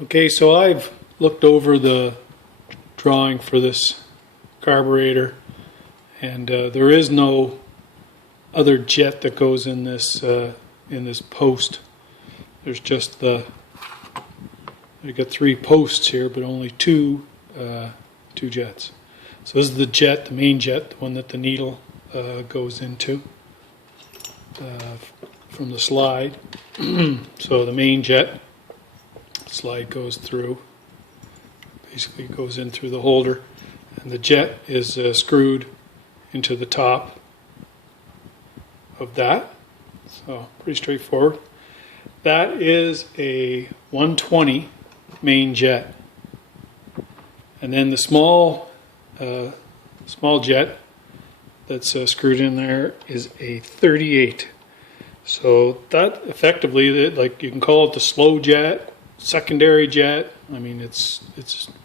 Okay, so I've looked over the drawing for this carburetor, and there is no other jet that goes in this post. There's just I got 3 posts here, but only two jets. So this is the jet, the main jet, the one that the needle goes into from the slide. So the main jet slide goes through, basically goes in through the holder, and the jet is screwed into the top of that. So pretty straightforward. That is a 120 main jet, and then the small jet that's screwed in there is a 38. So that effectively, like, you can call it the slow jet, secondary jet. I mean, it's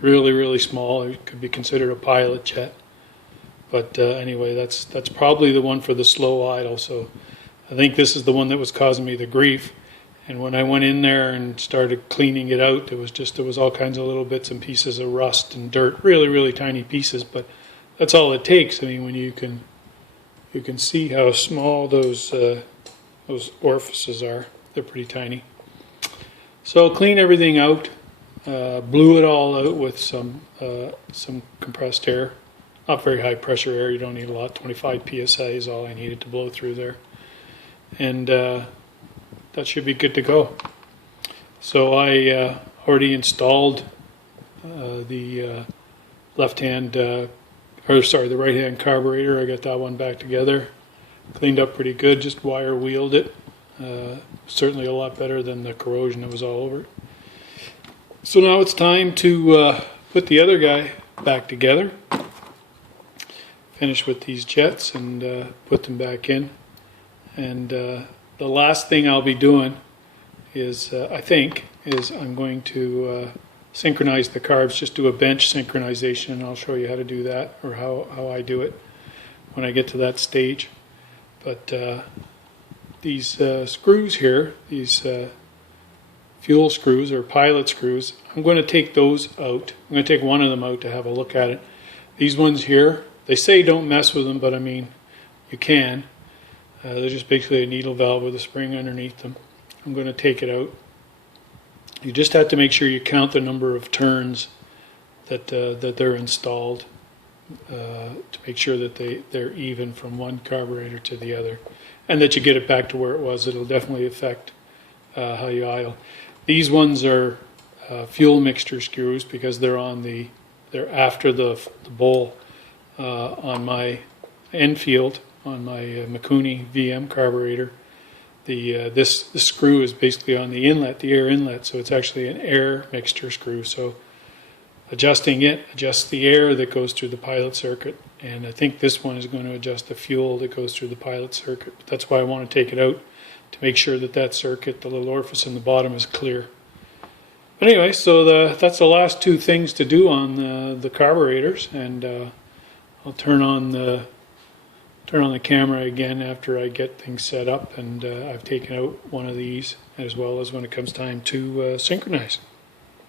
really small. It could be considered a pilot jet. But anyway, that's probably the one for the slow idle. So I think this is the one that was causing me the grief. And when I went in there and started cleaning it out, there was all kinds of little bits and pieces of rust and dirt, really tiny pieces. But that's all it takes. I mean, when you can see how small those orifices are. They're pretty tiny. So clean everything out. Blew it all out with some compressed air. Not very high pressure air. You don't need a lot. 25 psi is all I needed to blow through there. And that should be good to go. So I already installed the the right-hand carburetor. I got that one back together. Cleaned up pretty good, just wire wheeled it. Certainly a lot better than the corrosion that was all over it. So now it's time to put the other guy back together. Finish with these jets and put them back in. And the last thing I'll be doing is, I'm going to synchronize the carbs, just do a bench synchronization, and I'll show you how to do that, or how I do it when I get to that stage. But these screws here, these fuel screws or pilot screws, I'm going to take those out. I'm going to take one of them out to have a look at it. These ones here, they say don't mess with them, but I mean, you can. They're just basically a needle valve with a spring underneath them. I'm going to take it out. You just have to make sure you count the number of turns that they're installed to make sure that they're even from one carburetor to the other, and that you get it back to where it was. It'll definitely affect how you idle. These ones are fuel mixture screws because they're after the bowl on my Enfield, on my Mikuni VM carburetor. This screw is basically on the inlet, the air inlet, so it's actually an air mixture screw. So adjusting it adjusts the air that goes through the pilot circuit, and I think this one is going to adjust the fuel that goes through the pilot circuit. But that's why I want to take it out, to make sure that circuit, the little orifice in the bottom, is clear. But anyway, so that's the last 2 things to do on the carburetors, and I'll turn on the camera again after I get things set up, and I've taken out one of these, as well as when it comes time to synchronize.